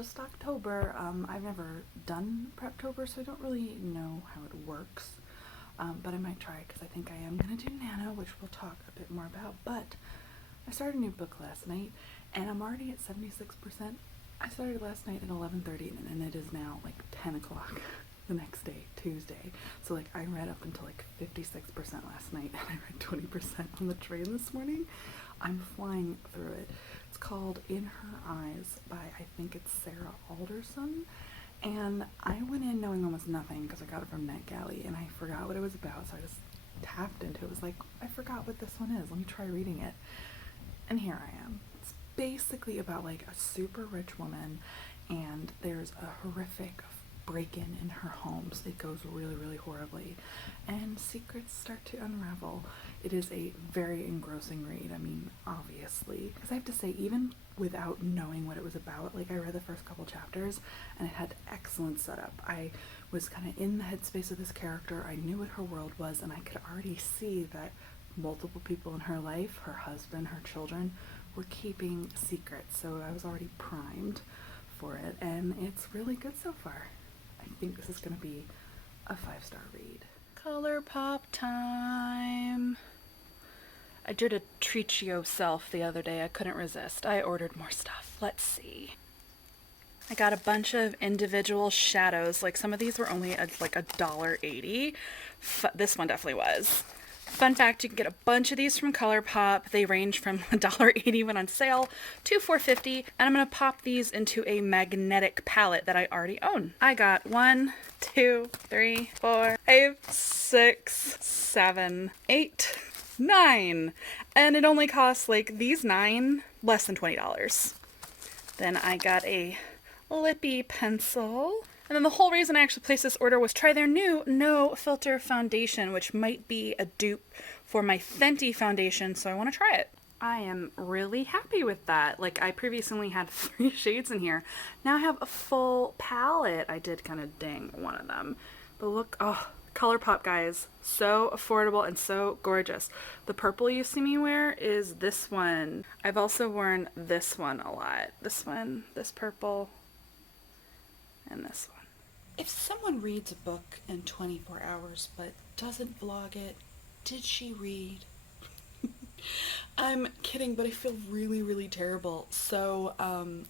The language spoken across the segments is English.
just October. I've never done Preptober, so I don't really know how it works, but I might try because I think I am going to do Nano, which we'll talk a bit more about. But I started a new book last night, and I'm already at 76%. I started last night at 11:30, and it is now like 10 o'clock the next day, Tuesday. So like I read up until like 56% last night, and I read 20% on the train this morning. I'm flying through it. It's called In Her Eyes by, I think it's Sarah Alderson, and I went in knowing almost nothing because I got it from NetGalley, and I forgot what it was about, so I just tapped into it. It was like, I forgot what this one is, let me try reading it. And here I am. It's basically about like a super rich woman, and there's a horrific break-in in her home. So it goes really, really horribly, and secrets start to unravel. It is a very engrossing read. I mean, obviously, because I have to say, even without knowing what it was about, like I read the first couple chapters and it had excellent setup. I was kind of in the headspace of this character. I knew what her world was, and I could already see that multiple people in her life, her husband, her children, were keeping secrets. So I was already primed for it, and it's really good so far. I think this is going to be a 5-star read. ColourPop time. I did a treat yourself the other day. I couldn't resist. I ordered more stuff. Let's see. I got a bunch of individual shadows. Like some of these were only like $1.80. This one definitely was. Fun fact, you can get a bunch of these from ColourPop. They range from $1.80 when on sale to $4.50, and I'm going to pop these into a magnetic palette that I already own. I got 1, 2, 3, 4, 5, 6, 7, 8, 9, and it only costs like these 9 less than $20. Then I got a lippy pencil. And then the whole reason I actually placed this order was try their new No Filter foundation, which might be a dupe for my Fenty foundation, so I want to try it. I am really happy with that. Like, I previously only had 3 shades in here. Now I have a full palette. I did kind of ding one of them. But look, oh, ColourPop, guys. So affordable and so gorgeous. The purple you see me wear is this one. I've also worn this one a lot. This one, this purple, and this one. If someone reads a book in 24 hours but doesn't vlog it, did she read? I'm kidding, but I feel really, really terrible. So,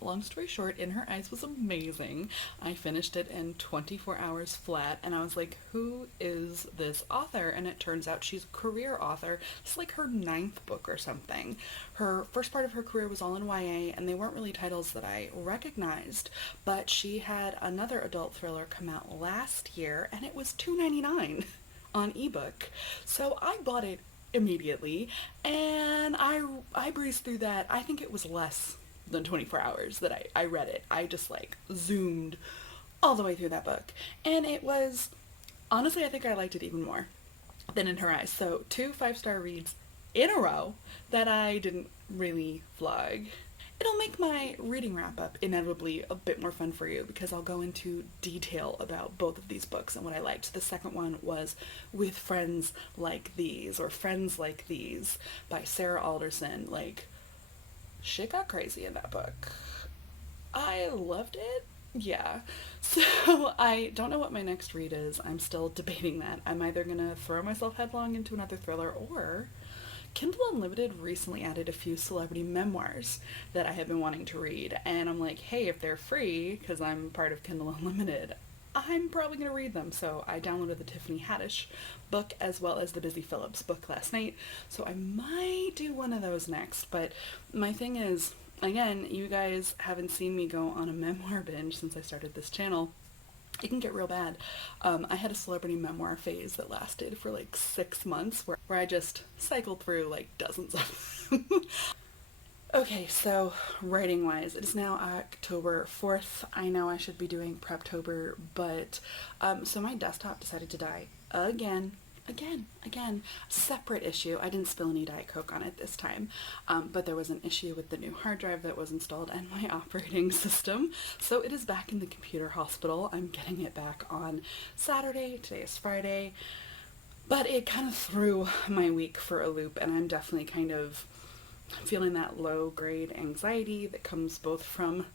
long story short, In Her Eyes was amazing. I finished it in 24 hours flat, and I was like, who is this author? And it turns out she's a career author. It's like her 9th book or something. Her first part of her career was all in YA, and they weren't really titles that I recognized, but she had another adult thriller come out last year, and it was $2.99 on ebook. So I bought it immediately, and I breezed through that. I think it was less than 24 hours that I read it. I just like zoomed all the way through that book, and it was, honestly, I think I liked it even more than In Her Eyes. So 2 5-star reads in a row that I didn't really vlog. It'll make my reading wrap up inevitably a bit more fun for you because I'll go into detail about both of these books and what I liked. The second one was With Friends Like These, or Friends Like These, by Sarah Alderson. Like, shit got crazy in that book. I loved it. Yeah. So I don't know what my next read is. I'm still debating that. I'm either gonna throw myself headlong into another thriller, or Kindle Unlimited recently added a few celebrity memoirs that I have been wanting to read, and I'm like, hey, if they're free, because I'm part of Kindle Unlimited, I'm probably going to read them. So I downloaded the Tiffany Haddish book as well as the Busy Phillips book last night, so I might do one of those next. But my thing is, again, you guys haven't seen me go on a memoir binge since I started this channel. It can get real bad. I had a celebrity memoir phase that lasted for like 6 months where I just cycled through like dozens of them. Okay, so writing wise, it is now October 4th. I know I should be doing Preptober, but so my desktop decided to die again. Separate issue. I didn't spill any Diet Coke on it this time, but there was an issue with the new hard drive that was installed and my operating system. So it is back in the computer hospital. I'm getting it back on Saturday. Today is Friday. But it kind of threw my week for a loop, and I'm definitely kind of feeling that low grade anxiety that comes both from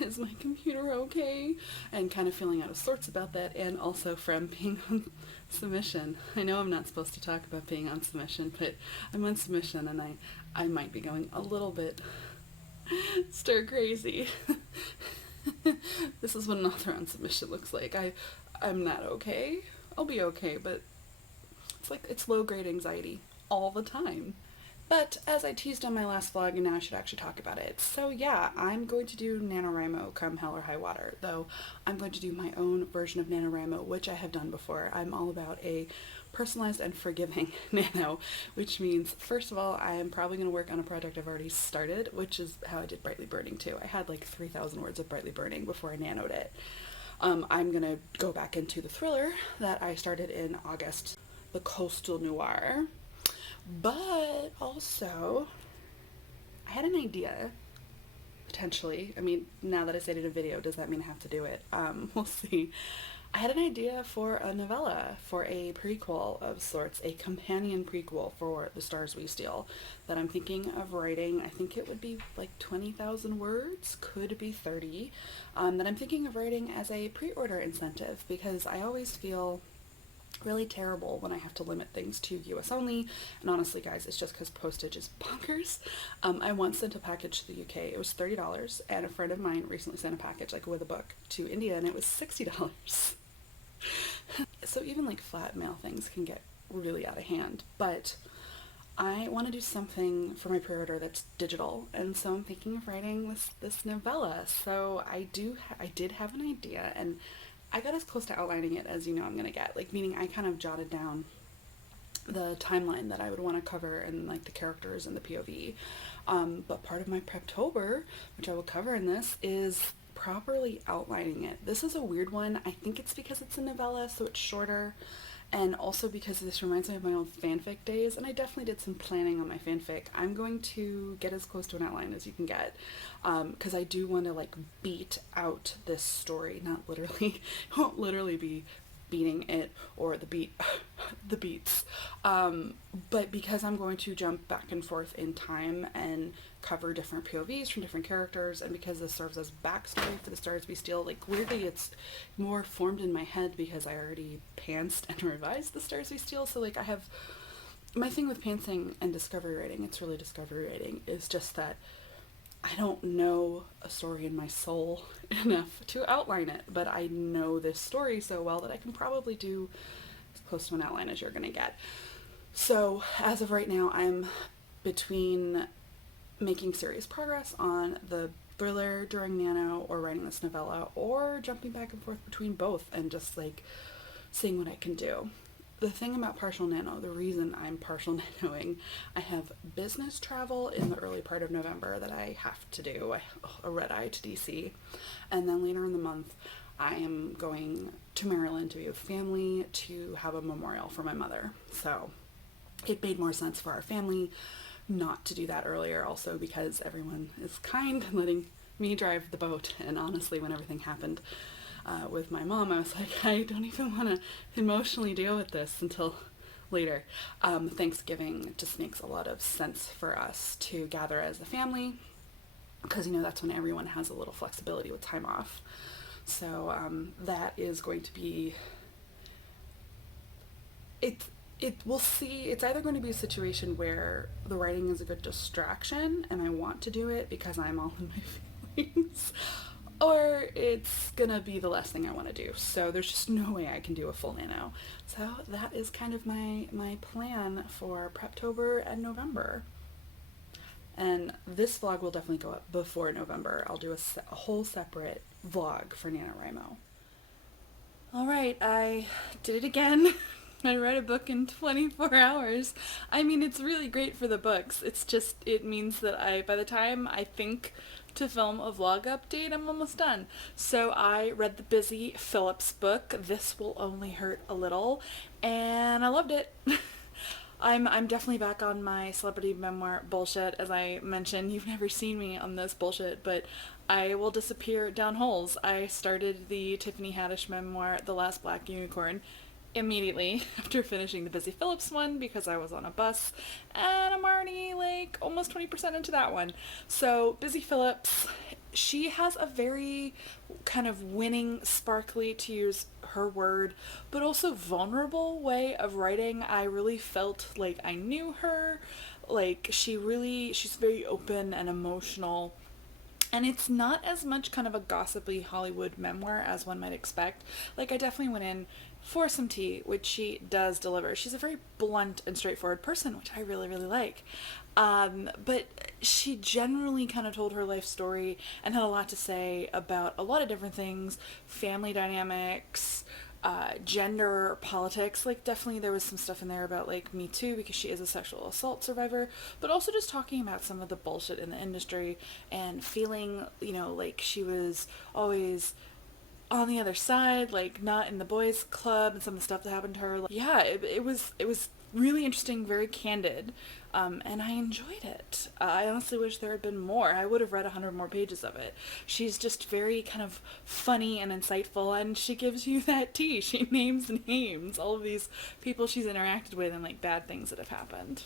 is my computer okay? And kind of feeling out of sorts about that, and also from being on submission. I know I'm not supposed to talk about being on submission, but I'm on submission and I might be going a little bit stir crazy. This is what an author on submission looks like. I'm not okay. I'll be okay, but it's like it's low grade anxiety all the time. But as I teased on my last vlog, and now I should actually talk about it. So yeah, I'm going to do NaNoWriMo come hell or high water, though I'm going to do my own version of NaNoWriMo, which I have done before. I'm all about a personalized and forgiving Nano, which means, first of all, I am probably going to work on a project I've already started, which is how I did Brightly Burning too. I had like 3,000 words of Brightly Burning before I nanoed it. I'm going to go back into the thriller that I started in August, the coastal noir. But also, I had an idea, potentially. I mean, now that I said it in a video, does that mean I have to do it? We'll see. I had an idea for a novella, for a prequel of sorts, a companion prequel for The Stars We Steal, that I'm thinking of writing. I think it would be like 20,000 words, could be 30, that I'm thinking of writing as a pre-order incentive, because I always feel really terrible when I have to limit things to US only, and honestly guys, it's just because postage is bonkers. I once sent a package to the UK, it was $30, and a friend of mine recently sent a package like with a book to India and it was $60. So even like flat mail things can get really out of hand, but I want to do something for my pre-order that's digital, and so I'm thinking of writing this novella. So I did have an idea, and I got as close to outlining it as you know I'm gonna get, like, meaning I kind of jotted down the timeline that I would want to cover and like the characters and the POV. But part of my preptober, which I will cover in this, is properly outlining it. This is a weird one. I think it's because it's a novella, so it's shorter, and also because this reminds me of my old fanfic days, and I definitely did some planning on my fanfic. I'm going to get as close to an outline as you can get, because I do want to like beat out this story, not literally, it won't literally be beating it or the beats, but because I'm going to jump back and forth in time and cover different POVs from different characters, and because this serves as backstory for The Stars We Steal, like weirdly it's more formed in my head because I already pantsed and revised The Stars We Steal. So like I have my thing with pantsing and discovery writing, it's really discovery writing, is just that I don't know a story in my soul enough to outline it, but I know this story so well that I can probably do as close to an outline as you're gonna get. So as of right now, I'm between making serious progress on the thriller during Nano, or writing this novella, or jumping back and forth between both and just like seeing what I can do. The thing about partial nano, the reason I'm partial nanoing, I have business travel in the early part of November that I have to do, a red eye to DC, and then later in the month I am going to Maryland to be with family to have a memorial for my mother. So it made more sense for our family not to do that earlier, also because everyone is kind and letting me drive the boat, and honestly when everything happened with my mom, I was like, I don't even want to emotionally deal with this until later. Thanksgiving just makes a lot of sense for us to gather as a family, because you know that's when everyone has a little flexibility with time off. So that is going to be we'll see. It's either going to be a situation where the writing is a good distraction and I want to do it because I'm all in my feelings, or it's gonna be the last thing I want to do. So there's just no way I can do a full nano. So that is kind of my plan for Preptober and November. And this vlog will definitely go up before November. I'll do a whole separate vlog for NaNoWriMo. Alright, I did it again. I read a book in 24 hours. I mean, it's really great for the books. It's just, it means that by the time I think to film a vlog update, I'm almost done. So I read the Busy Phillips book, This Will Only Hurt a Little, and I loved it. I'm definitely back on my celebrity memoir bullshit. As I mentioned, you've never seen me on this bullshit, but I will disappear down holes. I started the Tiffany Haddish memoir, The Last Black Unicorn, immediately after finishing the Busy Phillips one because I was on a bus and I'm already like almost 20% into that one. So Busy Phillips, she has a very kind of winning, sparkly, to use her word, but also vulnerable way of writing. I really felt like I knew her. Like she's very open and emotional. And it's not as much kind of a gossipy Hollywood memoir as one might expect. Like, I definitely went in for some tea, which she does deliver. She's a very blunt and straightforward person, which I really, really like. But she generally kind of told her life story and had a lot to say about a lot of different things, family dynamics, gender, politics. Like, definitely there was some stuff in there about like Me Too, because she is a sexual assault survivor, but also just talking about some of the bullshit in the industry and feeling, like she was always on the other side, like not in the boys club, and some of the stuff that happened to her. Like, yeah, it was really interesting, very candid, and I enjoyed it. I honestly wish there had been more. I would have read 100 more pages of it. She's just very kind of funny and insightful, and she gives you that tea. She names all of these people she's interacted with and like bad things that have happened.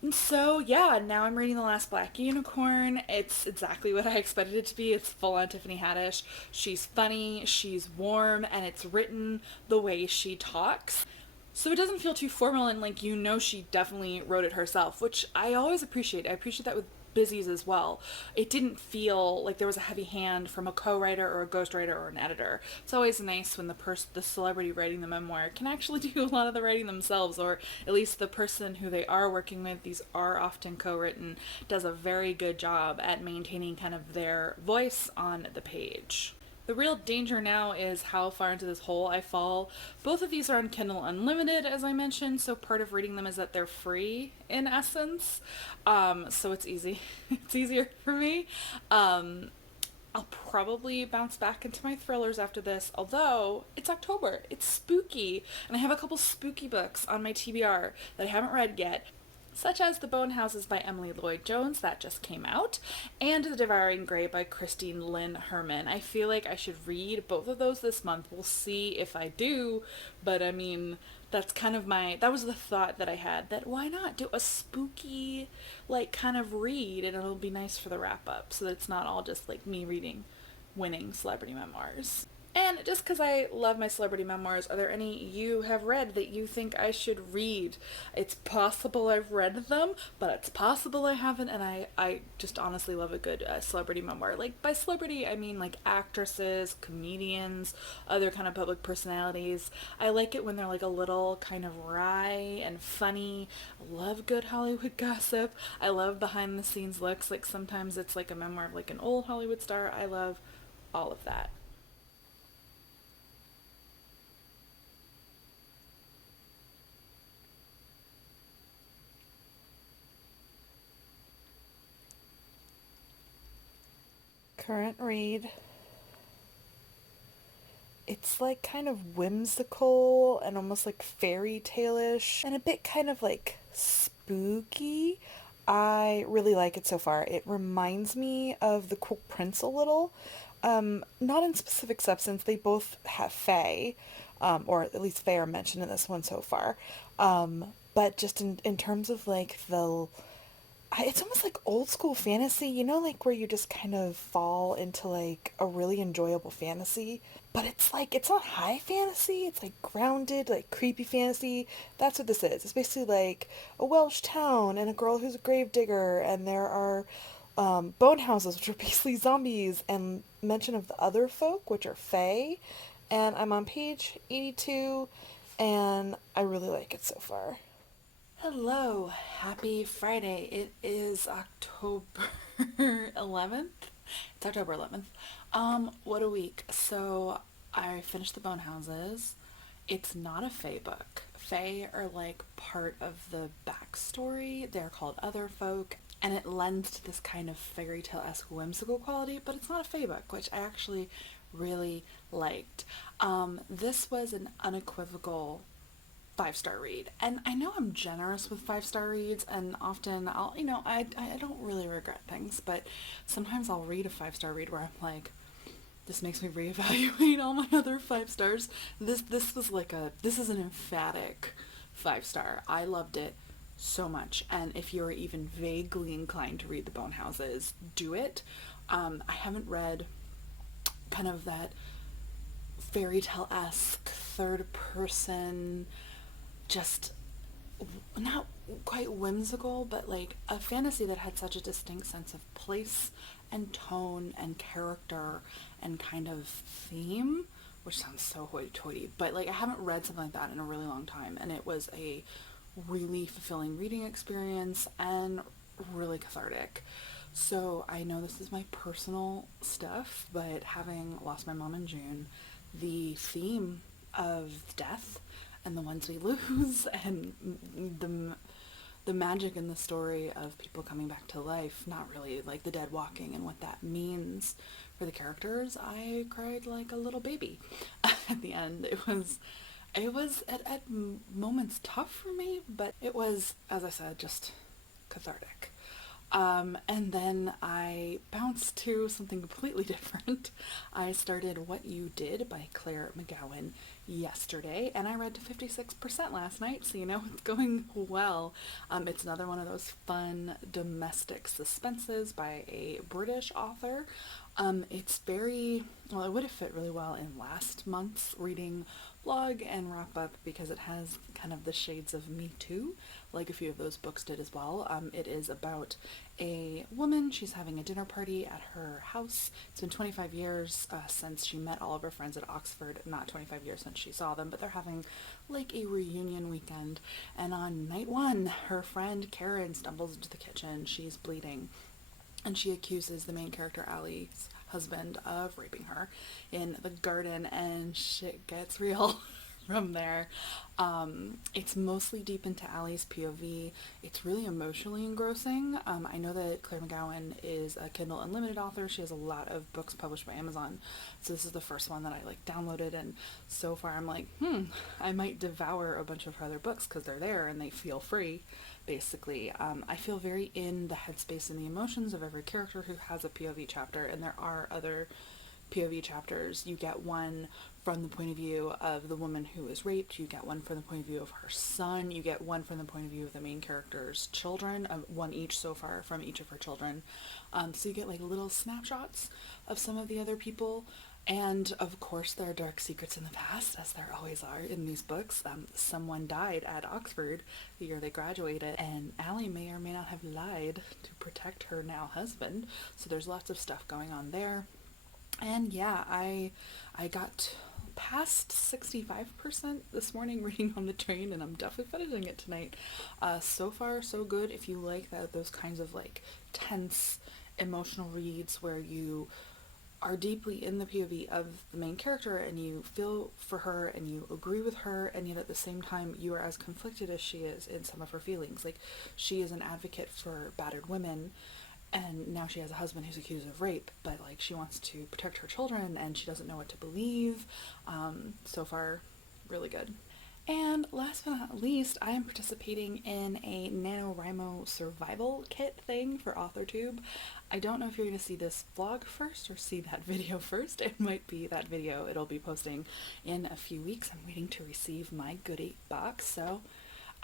And so, yeah, now I'm reading The Last Black Unicorn. It's exactly what I expected it to be. It's full on Tiffany Haddish. She's funny, she's warm, and it's written the way she talks. So it doesn't feel too formal, and like, she definitely wrote it herself, which I always appreciate. I appreciate that with Busy's as well. It didn't feel like there was a heavy hand from a co-writer or a ghostwriter or an editor. It's always nice when the celebrity writing the memoir can actually do a lot of the writing themselves, or at least the person who they are working with, these are often co-written, does a very good job at maintaining kind of their voice on the page. The real danger now is how far into this hole I fall. Both of these are on Kindle Unlimited, as I mentioned, so part of reading them is that they're free, in essence. So it's easy. It's easier for me. I'll probably bounce back into my thrillers after this, although it's October, it's spooky, and I have a couple spooky books on my TBR that I haven't read yet, such as The Bone Houses by Emily Lloyd Jones, that just came out, and The Devouring Grey by Christine Lynn Herman. I feel like I should read both of those this month. We'll see if I do, but I mean, that's kind of that was the thought that I had, that why not do a spooky, like, kind of read, and it'll be nice for the wrap up, so that it's not all just like me reading winning celebrity memoirs. And just because I love my celebrity memoirs, are there any you have read that you think I should read? It's possible I've read them, but it's possible I haven't, and I just honestly love a good celebrity memoir. Like, by celebrity, I mean like actresses, comedians, other kind of public personalities. I like it when they're like a little kind of wry and funny. I love good Hollywood gossip. I love behind the scenes looks. Like, sometimes it's like a memoir of like an old Hollywood star. I love all of that. Current read. It's like kind of whimsical and almost like fairy tale-ish and a bit kind of like spooky. I really like it so far. It reminds me of The Cruel Prince a little. Not in specific substance. They both have fae, or at least fae are mentioned in this one so far. But just in terms of like it's almost like old school fantasy, like where you just kind of fall into like a really enjoyable fantasy. But it's like, it's not high fantasy, it's like grounded, like creepy fantasy. That's what this is. It's basically like a Welsh town and a girl who's a gravedigger, and there are bone houses, which are basically zombies, and mention of the other folk, which are fae. And I'm on page 82, and I really like it so far. Hello, happy Friday. It is October 11th. It's October 11th. What a week. So I finished The Bone Houses. It's not a fae book. Fae are like part of the backstory. They're called other folk, and it lends to this kind of fairy tale-esque whimsical quality, but it's not a fae book, which I actually really liked. This was an unequivocal 5-star read. And I know I'm generous with 5-star reads, and often I don't really regret things, but sometimes I'll read a 5-star read where I'm like, this makes me reevaluate all my other 5 stars. This was like this is an emphatic 5-star. I loved it so much, and if you're even vaguely inclined to read The Bone Houses, do it. I haven't read kind of that fairy tale-esque third person, just not quite whimsical, but like a fantasy that had such a distinct sense of place and tone and character and kind of theme, which sounds so hoity-toity, but like I haven't read something like that in a really long time, and it was a really fulfilling reading experience and really cathartic. So I know this is my personal stuff, but having lost my mom in June, the theme of death and the ones we lose and the magic in the story of people coming back to life, not really like the dead walking and what that means for the characters, I cried like a little baby at the end. It was at moments tough for me, but it was, as I said, just cathartic. And then I bounced to something completely different. I started What You Did by Claire McGowan yesterday, and I read to 56% last night, so you know it's going well. It's another one of those fun domestic suspenses by a British author. It's very, well, it would have fit really well in last month's reading vlog and wrap up because it has kind of the shades of Me Too, like a few of those books did as well. It is about a woman. She's having a dinner party at her house. It's been 25 years since she met all of her friends at Oxford, not 25 years since she saw them, but they're having like a reunion weekend. And on night 1, her friend Karen stumbles into the kitchen. She's bleeding, and she accuses the main character, Ali's husband, of raping her in the garden, and shit gets real from there. It's mostly deep into Ali's POV. It's really emotionally engrossing. I know that Claire McGowan is a Kindle Unlimited author. She has a lot of books published by Amazon, so this is the first one that I like downloaded, and so far I'm like, I might devour a bunch of her other books because they're there and they feel free, basically. I feel very in the headspace and the emotions of every character who has a POV chapter, and there are other POV chapters. You get one from the point of view of the woman who is raped, you get one from the point of view of her son, you get one from the point of view of the main character's children, one each so far from each of her children. So you get like little snapshots of some of the other people, and of course there are dark secrets in the past, as there always are in these books. Someone died at Oxford the year they graduated, and Ali may or may not have lied to protect her now husband, so there's lots of stuff going on there. And yeah, I got past 65% this morning reading on the train, and I'm definitely finishing it tonight. So far so good. If you like those kinds of like tense emotional reads where you are deeply in the POV of the main character and you feel for her and you agree with her, and yet at the same time you are as conflicted as she is in some of her feelings. Like, she is an advocate for battered women, and now she has a husband who's accused of rape, but like she wants to protect her children and she doesn't know what to believe. So far, really good. And last but not least, I am participating in a NaNoWriMo survival kit thing for AuthorTube. I don't know if you're going to see this vlog first or see that video first. It might be that video. It'll be posting in a few weeks. I'm waiting to receive my goodie box. So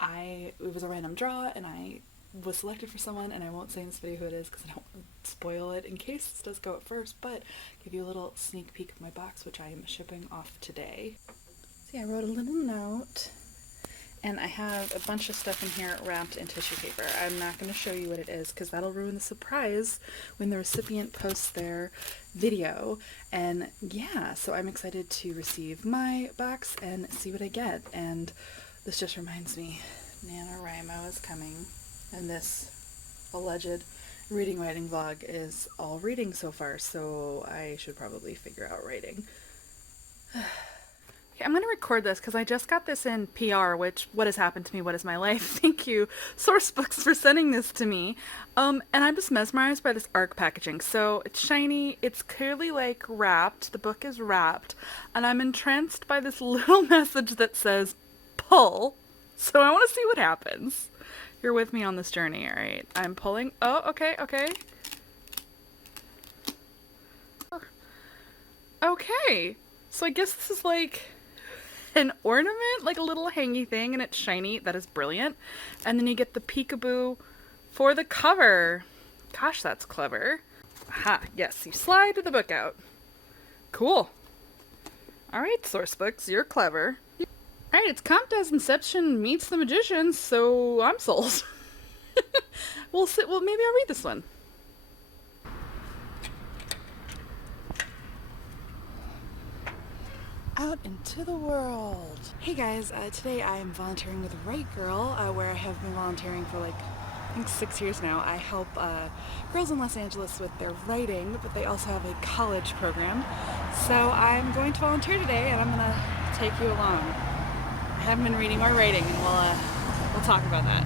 it was a random draw, and I was selected for someone, and I won't say in this video who it is because I don't want to spoil it in case this does go up first, but give you a little sneak peek of my box, which I am shipping off today. See, I wrote a little note, and I have a bunch of stuff in here wrapped in tissue paper. I'm not going to show you what it is because that'll ruin the surprise when the recipient posts their video. And yeah, so I'm excited to receive my box and see what I get. And this just reminds me, NaNoWriMo is coming, and this alleged writing vlog is all reading so far, so I should probably figure out writing. Okay, I'm going to record this because I just got this in PR, which, what has happened to me, what is my life? Thank you, Sourcebooks, for sending this to me. And I'm just mesmerized by this ARC packaging. So it's shiny, it's clearly like wrapped, the book is wrapped, and I'm entranced by this little message that says, pull. So I want to see what happens. You're with me on this journey, alright? I'm pulling. Oh, okay. Okay, so I guess this is like an ornament, like a little hangy thing, and it's shiny. That is brilliant. And then you get the peekaboo for the cover. Gosh, that's clever. Aha, yes, you slide the book out. Cool. Alright, Sourcebooks, you're clever. Alright, it's comped as Inception meets the Magician, so I'm sold. Well, maybe I'll read this one. Out into the world. Hey guys, today I am volunteering with WriteGirl, where I have been volunteering for like, I think 6 years now. I help girls in Los Angeles with their writing, but they also have a college program. So I'm going to volunteer today, and I'm gonna take you along. I haven't been reading or writing, and we'll talk about that.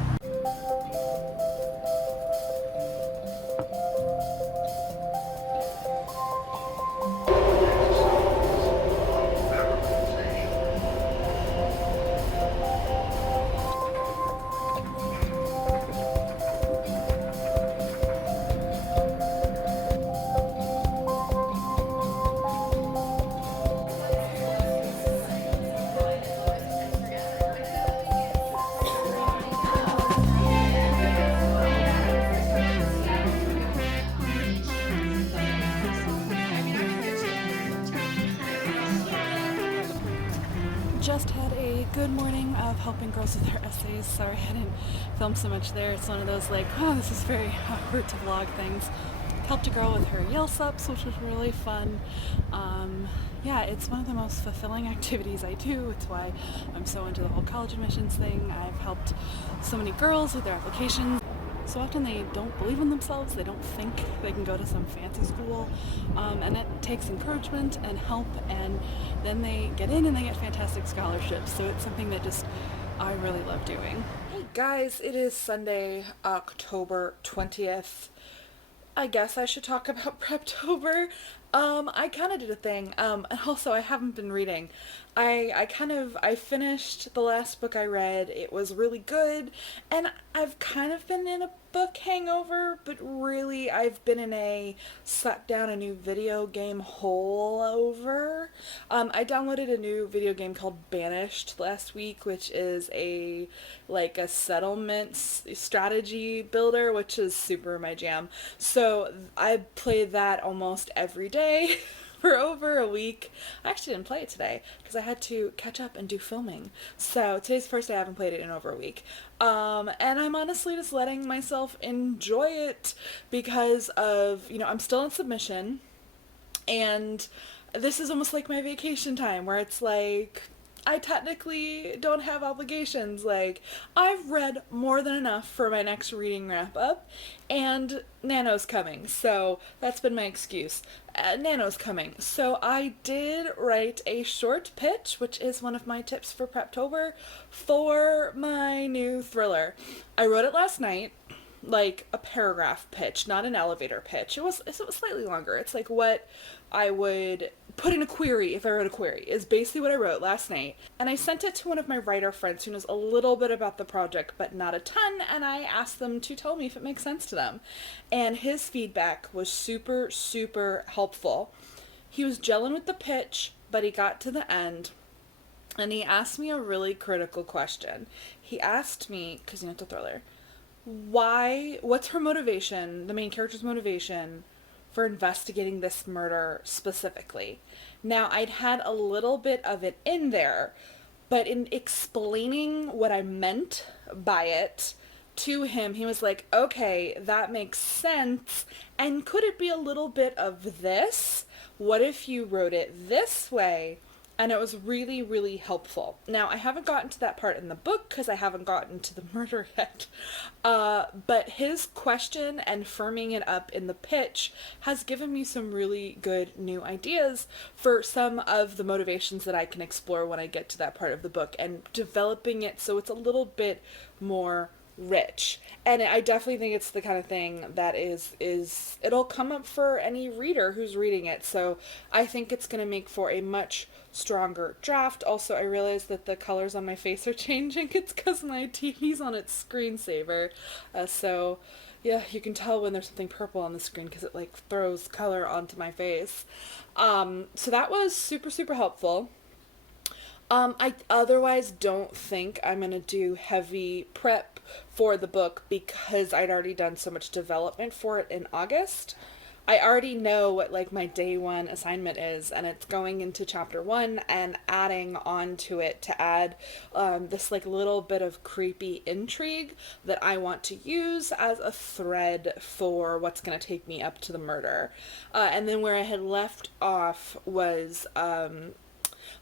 Just had a good morning of helping girls with their essays. Sorry I didn't film so much there. It's one of those like, oh, this is very awkward to vlog things. Helped a girl with her Yale subs, which was really fun. Yeah, it's one of the most fulfilling activities I do. It's why I'm so into the whole college admissions thing. I've helped so many girls with their applications. So often they don't believe in themselves, they don't think they can go to some fancy school, and it takes encouragement and help, and then they get in and they get fantastic scholarships. So it's something that just I really love doing. Hey guys, it is Sunday, October 20th. I guess I should talk about Preptober. I kind of did a thing, and also I haven't been reading. I finished the last book I read. It was really good, and I've kind of been in a book hangover, but really I've been in a slap down a new video game hole over. I downloaded a new video game called Banished last week, which is a settlement strategy builder, which is super my jam. So I played that almost every day for over a week. I actually didn't play it today because I had to catch up and do filming. So today's the first day I haven't played it in over a week. And I'm honestly just letting myself enjoy it because of, I'm still in submission, and this is almost like my vacation time where it's like, I technically don't have obligations. Like, I've read more than enough for my next reading wrap up, and Nano's coming, so that's been my excuse. Nano's coming. So I did write a short pitch, which is one of my tips for Preptober, for my new thriller. I wrote it last night, like a paragraph pitch, not an elevator pitch. It was slightly longer. It's like what I would put in a query if I wrote a query, is basically what I wrote last night. And I sent it to one of my writer friends who knows a little bit about the project, but not a ton, and I asked them to tell me if it makes sense to them. And his feedback was super, super helpful. He was gelling with the pitch, but he got to the end, and he asked me a really critical question. He asked me, because it's a thriller, what's her motivation, the main character's motivation, for investigating this murder specifically. Now, I'd had a little bit of it in there, but in explaining what I meant by it to him, he was like, okay, that makes sense, and could it be a little bit of this? What if you wrote it this way? And it was really, really helpful. Now, I haven't gotten to that part in the book because I haven't gotten to the murder yet. But his question and firming it up in the pitch has given me some really good new ideas for some of the motivations that I can explore when I get to that part of the book, and developing it so it's a little bit more rich. And I definitely think it's the kind of thing that it'll come up for any reader who's reading it. So I think it's going to make for a much stronger draft. Also, I realized that the colors on my face are changing. It's because my TV's on its screensaver. So Yeah, you can tell when there's something purple on the screen because it like throws color onto my face. So that was super, super helpful. I otherwise don't think I'm gonna do heavy prep for the book because I'd already done so much development for it in August. I already know what like my day one assignment is, and it's going into chapter one and adding on to it to add this like little bit of creepy intrigue that I want to use as a thread for what's going to take me up to the murder. And then where I had left off was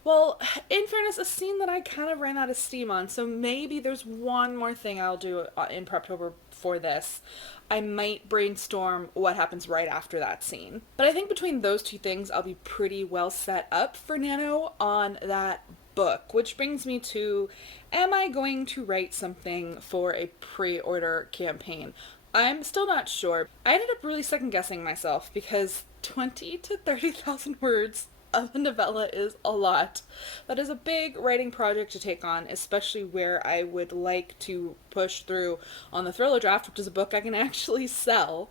well, in fairness, a scene that I kind of ran out of steam on, so maybe there's one more thing I'll do in Preptober for this. I might brainstorm what happens right after that scene. But I think between those two things, I'll be pretty well set up for Nano on that book, which brings me to, am I going to write something for a pre-order campaign? I'm still not sure. I ended up really second guessing myself because 20 to 30,000 words of a novella is a lot. That is a big writing project to take on, especially where I would like to push through on the thriller draft, which is a book I can actually sell.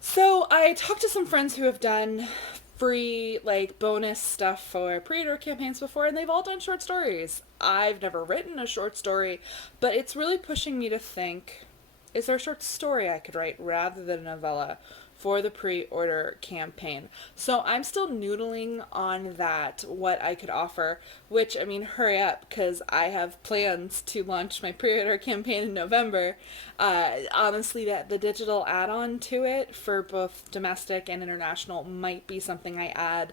So I talked to some friends who have done free like bonus stuff for pre-order campaigns before, and they've all done short stories. I've never written a short story, but it's really pushing me to think, is there a short story I could write rather than a novella for the pre-order campaign? So I'm still noodling on that, what I could offer, which, I mean, hurry up, because I have plans to launch my pre-order campaign in November. Honestly, that the digital add-on to it for both domestic and international might be something I add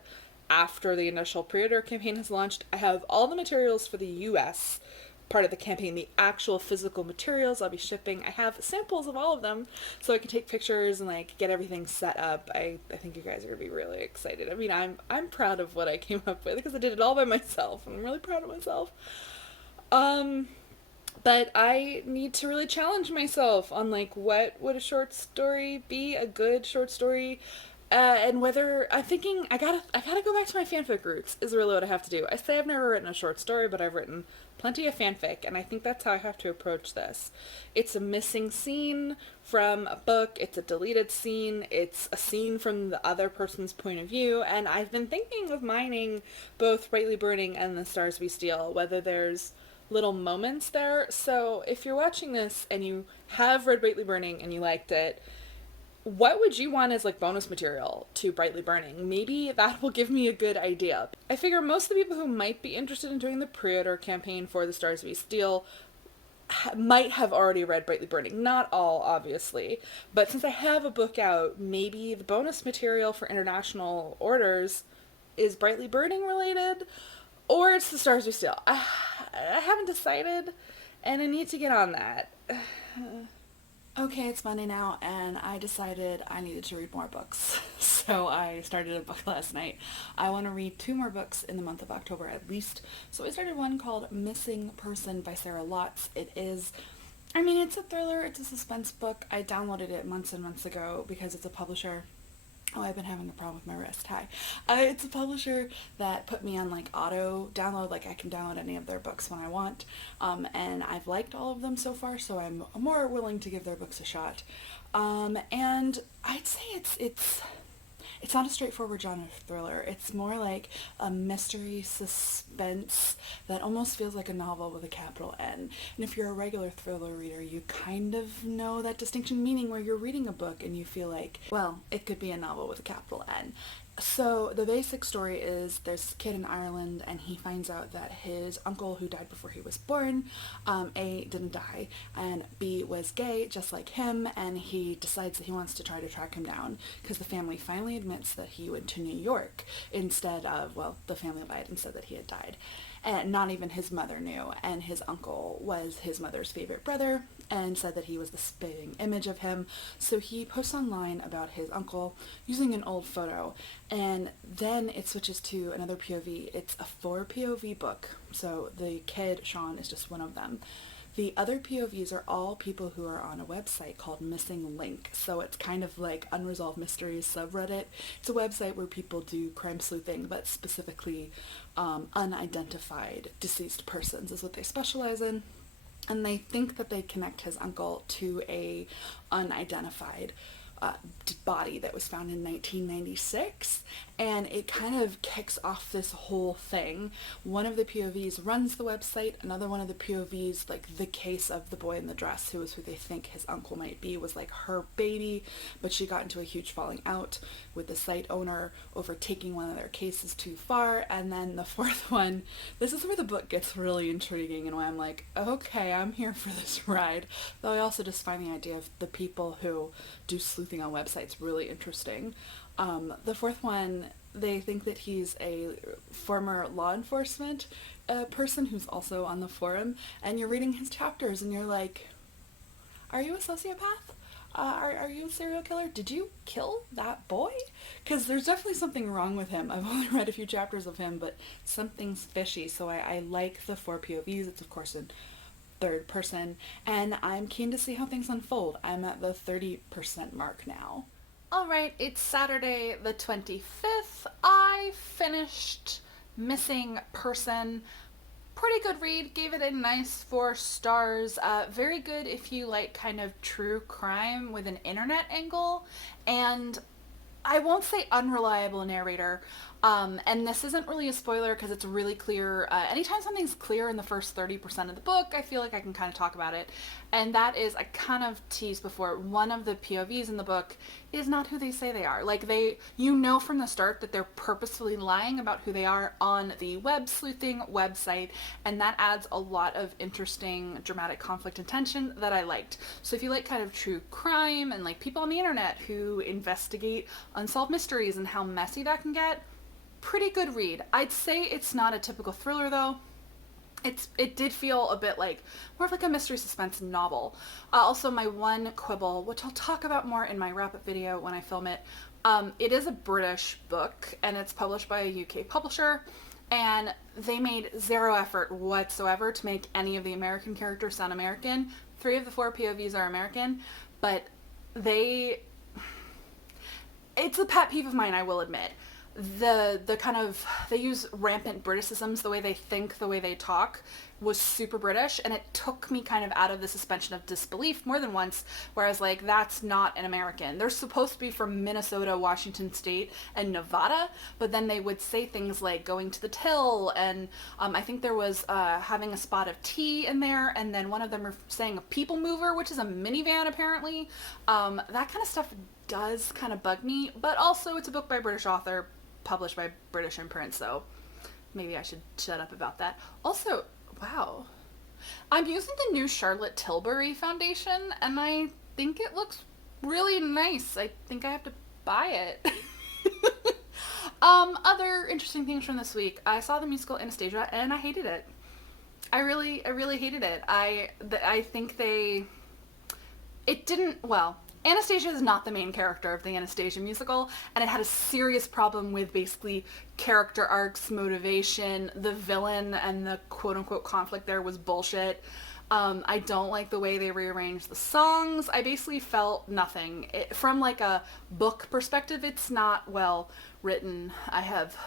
after the initial pre-order campaign has launched. I have all the materials for the US part of the campaign, the actual physical materials I'll be shipping. I have samples of all of them so I can take pictures and like get everything set up. I think you guys are gonna be really excited. I mean, I'm proud of what I came up with because I did it all by myself, and I'm really proud of myself. But I need to really challenge myself on like what would a short story be, a good short story, and whether I'm thinking I gotta go back to my fanfic roots is really what I have to do. I say I've never written a short story, but I've written plenty of fanfic, and I think that's how I have to approach this. It's a missing scene from a book, it's a deleted scene, it's a scene from the other person's point of view, and I've been thinking of mining both Brightly Burning and The Stars We Steal, whether there's little moments there. So if you're watching this and you have read Brightly Burning and you liked it, what would you want as like bonus material to Brightly Burning? Maybe that will give me a good idea. I figure most of the people who might be interested in doing the pre-order campaign for The Stars We Steal might have already read Brightly Burning. Not all, obviously, but since I have a book out, maybe the bonus material for international orders is Brightly Burning related, or it's The Stars We Steal. I haven't decided, and I need to get on that. Okay, it's Monday now, and I decided I needed to read more books. So I started a book last night. I want to read 2 more books in the month of October at least. So I started one called Missing Person by Sarah Lotz. It's a thriller, it's a suspense book. I downloaded it months and months ago because it's a publisher. Oh, I've been having a problem with my wrist. Hi. It's a publisher that put me on like auto download, like I can download any of their books when I want. And I've liked all of them so far, so I'm more willing to give their books a shot. And I'd say it's not a straightforward genre thriller. It's more like a mystery suspense that almost feels like a novel with a capital N. And if you're a regular thriller reader, you kind of know that distinction, meaning where you're reading a book and you feel like, well, it could be a novel with a capital N. So the basic story is there's a kid in Ireland, and he finds out that his uncle, who died before he was born, A, didn't die, and B, was gay just like him, and he decides that he wants to try to track him down because the family finally admits that he went to New York instead of, well, the family lied and said that he had died. And not even his mother knew, and his uncle was his mother's favorite brother and said that he was the spitting image of him. So he posts online about his uncle using an old photo, and then it switches to another POV. It's a 4 POV book, so the kid, Sean, is just one of them. The other POVs are all people who are on a website called Missing Link, so it's kind of like Unresolved Mysteries subreddit. It's a website where people do crime sleuthing, but specifically unidentified deceased persons is what they specialize in. and they think that they connect his uncle to a unidentified body that was found in 1996, and it kind of kicks off this whole thing. One of the POVs runs the website, another one of the POVs, like the case of the boy in the dress, who is who they think his uncle might be, was like her baby, but she got into a huge falling out with the site owner over taking one of their cases too far. And then the fourth one, this is where the book gets really intriguing and why I'm like, okay, I'm here for this ride. Though I also just find the idea of the people who do sleuthing on websites really interesting. The fourth one, they think that he's a former law enforcement person who's also on the forum, and you're reading his chapters and you're like, are you a sociopath? Are you a serial killer? Did you kill that boy? Because there's definitely something wrong with him. I've only read a few chapters of him, but something's fishy. So I like the 4 POVs. It's of course in third person, and I'm keen to see how things unfold. I'm at the 30% mark now. Alright, it's Saturday the 25th. I finished Missing Person. Pretty good read, gave it a nice 4 stars. Very good if you like kind of true crime with an internet angle, and I won't say unreliable narrator, and this isn't really a spoiler because it's really clear. Anytime something's clear in the first 30% of the book, I feel like I can kind of talk about it. And that is, I kind of teased before, one of the POVs in the book is not who they say they are. Like, you know from the start that they're purposefully lying about who they are on the web sleuthing website, and that adds a lot of interesting dramatic conflict and tension that I liked. So if you like kind of true crime and like people on the internet who investigate unsolved mysteries and how messy that can get, pretty good read. I'd say it's not a typical thriller though. It did feel a bit like more of like a mystery suspense novel. Also, my one quibble, which I'll talk about more in my wrap-up video when I film it, it is a British book and it's published by a UK publisher, and they made zero effort whatsoever to make any of the American characters sound American. 3 of the 4 POVs are American, but it's a pet peeve of mine, I will admit. The kind of, they use rampant Briticisms, the way they think, the way they talk was super British, and it took me kind of out of the suspension of disbelief more than once, whereas like, that's not an American. They're supposed to be from Minnesota, Washington State, and Nevada, but then they would say things like going to the till, and I think there was having a spot of tea in there, and then one of them were saying a people mover, which is a minivan apparently. That kind of stuff does kind of bug me, but also it's a book by a British author, published by British imprint, so maybe I should shut up about that. Also, wow, I'm using the new Charlotte Tilbury foundation, and I think it looks really nice. I think I have to buy it. Other interesting things from this week. I saw the musical Anastasia, and I hated it. I really hated it. I think it didn't, well, Anastasia is not the main character of the Anastasia musical, and it had a serious problem with basically character arcs, motivation. The villain and the quote-unquote conflict there was bullshit. I don't like the way they rearranged the songs. I basically felt nothing. From like a book perspective, it's not well written. I have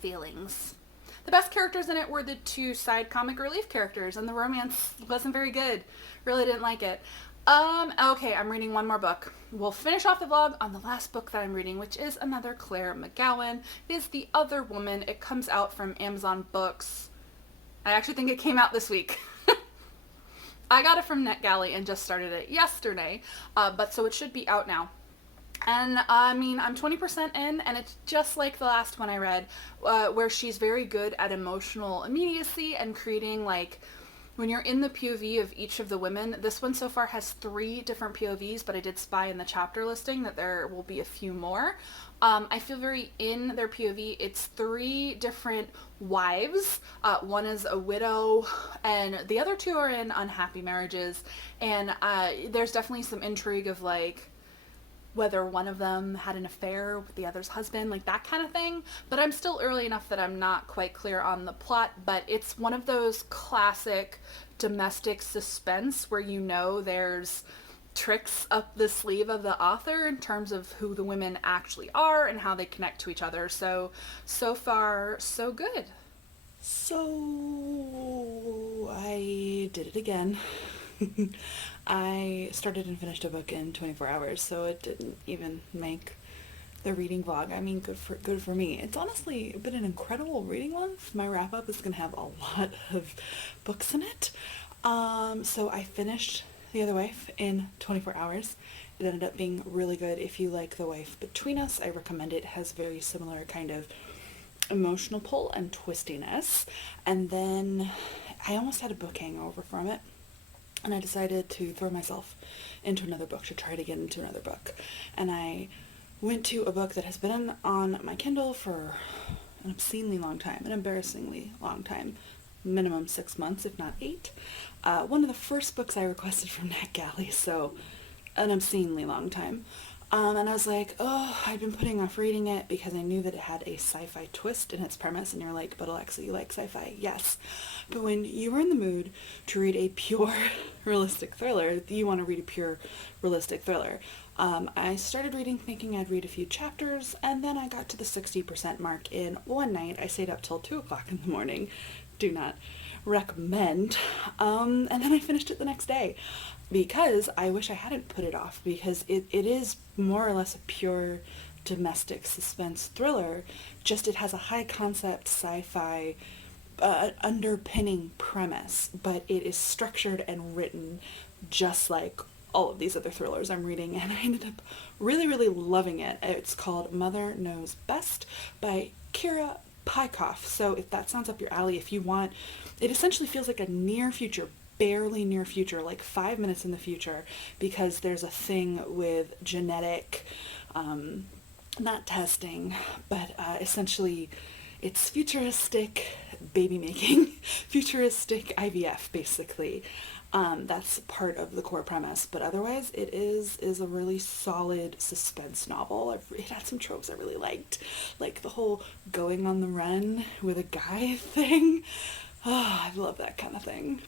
feelings. The best characters in it were the 2 side comic relief characters, and the romance wasn't very good. Really didn't like it. Okay, I'm reading one more book. We'll finish off the vlog on the last book that I'm reading, which is another Claire McGowan. It is The Other Woman. It comes out from Amazon Books. I actually think it came out this week. I got it from NetGalley and just started it yesterday, but so it should be out now. And I mean, I'm 20% in, and it's just like the last one I read, where she's very good at emotional immediacy and creating like, when you're in the POV of each of the women. This one so far has 3 different POVs, but I did spy in the chapter listing that there will be a few more. I feel very in their POV. It's 3 different wives. One is a widow, and the other 2 are in unhappy marriages. And there's definitely some intrigue of like, whether one of them had an affair with the other's husband, like that kind of thing. But I'm still early enough that I'm not quite clear on the plot, but it's one of those classic domestic suspense where you know there's tricks up the sleeve of the author in terms of who the women actually are and how they connect to each other. So far, so good. So I did it again. I started and finished a book in 24 hours, so it didn't even make the reading vlog. I mean, good for me. It's honestly been an incredible reading month. My wrap up is gonna have a lot of books in it. So I finished The Other Wife in 24 hours. It ended up being really good. If you like The Wife Between Us, I recommend it. It has very similar kind of emotional pull and twistiness. And then I almost had a book hangover from it, and I decided to throw myself into another book, to try to get into another book. And I went to a book that has been on my Kindle for an obscenely long time, an embarrassingly long time, minimum 6 months, if not 8. One of the first books I requested from NetGalley, so an obscenely long time. And I was like, oh, I've been putting off reading it because I knew that it had a sci-fi twist in its premise, and you're like, but Alexa, you like sci-fi? Yes. But when you were in the mood to read a pure realistic thriller, you want to read a pure realistic thriller. I started reading thinking I'd read a few chapters, and then I got to the 60% mark in one night. I stayed up till 2 o'clock in the morning. Do not recommend. And then I finished it the next day, because I wish I hadn't put it off, because it is more or less a pure domestic suspense thriller, just it has a high concept sci-fi underpinning premise, but it is structured and written just like all of these other thrillers I'm reading, and I ended up really loving it. It's called Mother Knows Best by Kira Pykoff. So if that sounds up your alley, if you want, it essentially feels like a near future, barely near future, like 5 minutes in the future, because there's a thing with genetic, not testing, but essentially it's futuristic baby making, futuristic IVF basically. That's part of the core premise, but otherwise it is a really solid suspense novel. It had some tropes I really liked, like the whole going on the run with a guy thing. Oh, I love that kind of thing.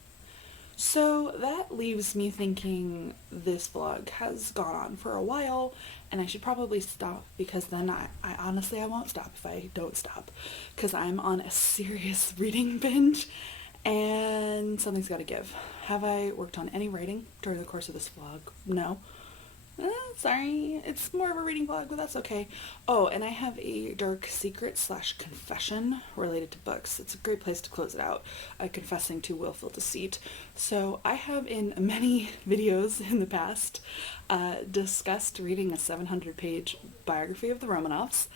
So that leaves me thinking this vlog has gone on for a while, and I should probably stop, because then I honestly, I won't stop if I don't stop, because I'm on a serious reading binge, and something's got to give. Have I worked on any writing during the course of this vlog? No. Sorry, it's more of a reading vlog, but that's okay. Oh, and I have a dark secret / confession related to books. It's a great place to close it out, confessing to willful deceit. So I have in many videos in the past discussed reading a 700-page biography of the Romanovs,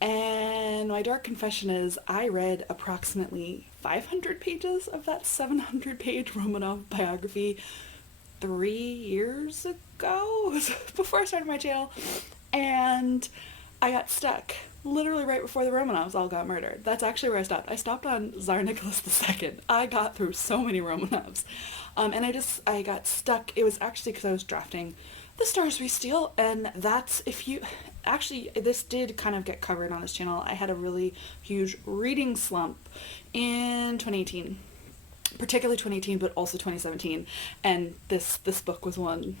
and my dark confession is I read approximately 500 pages of that 700-page Romanov biography 3 years ago, before I started my channel, and I got stuck literally right before the Romanovs all got murdered. That's actually where I stopped. I stopped on Tsar Nicholas II. I got through so many Romanovs, and I got stuck. It was actually because I was drafting The Stars We Steal, and that's, if you, actually, this did kind of get covered on this channel. I had a really huge reading slump in 2018. Particularly 2018, but also 2017, and this book was one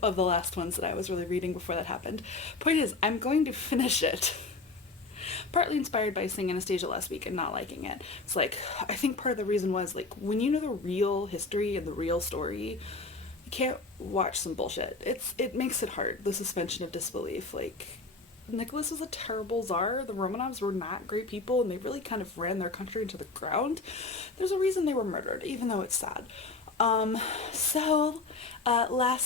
of the last ones that I was really reading before that happened. Point is, I'm going to finish it. Partly inspired by seeing Anastasia last week and not liking it. It's like, I think part of the reason was, like, when you know the real history and the real story, you can't watch some bullshit. It makes it hard, the suspension of disbelief. Like, Nicholas was a terrible czar. The Romanovs were not great people, and they really kind of ran their country into the ground. There's a reason they were murdered, even though it's sad. Last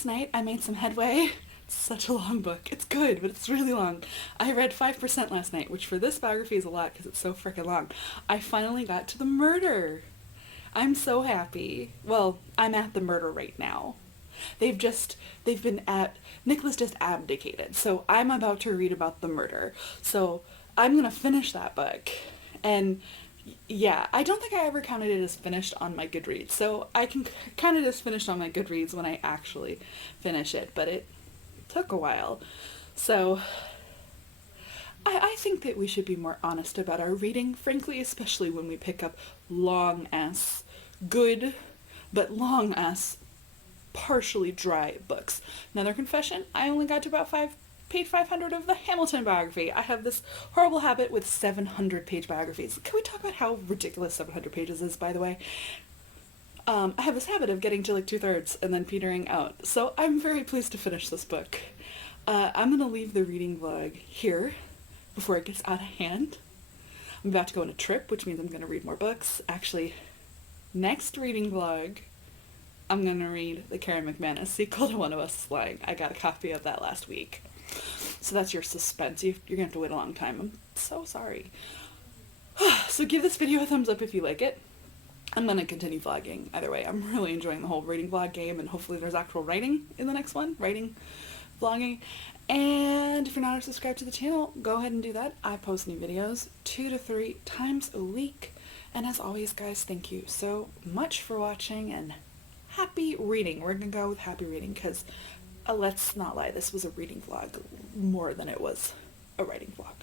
night I made some headway. It's such a long book. It's good, but it's really long. I read 5% last night, which for this biography is a lot because it's so freaking long. I finally got to the murder. I'm so happy. Well, I'm at the murder right now. Nicholas just abdicated, so I'm about to read about the murder. So I'm gonna finish that book, and yeah, I don't think I ever counted it as finished on my Goodreads, so I can count it as finished on my Goodreads when I actually finish it, but it took a while. So I think that we should be more honest about our reading, frankly, especially when we pick up long-ass, good, but long-ass, partially dry books. Another confession, I only got to about page 500 of the Hamilton biography. I have this horrible habit with 700-page biographies. Can we talk about how ridiculous 700 pages is, by the way? I have this habit of getting to like 2/3 and then petering out. So I'm very pleased to finish this book. I'm going to leave the reading vlog here before it gets out of hand. I'm about to go on a trip, which means I'm going to read more books. Actually, next reading vlog, I'm going to read the Karen McManus sequel to One of Us is Flying. I got a copy of that last week. So that's your suspense. You're going to have to wait a long time. I'm so sorry. So give this video a thumbs up if you like it. I'm going to continue vlogging either way. I'm really enjoying the whole reading vlog game, and hopefully there's actual writing in the next one. Writing, vlogging. And if you're not subscribed to the channel, go ahead and do that. I post new videos 2 to 3 times a week. And as always, guys, thank you so much for watching, and happy reading. We're going to go with happy reading because let's not lie, this was a reading vlog more than it was a writing vlog.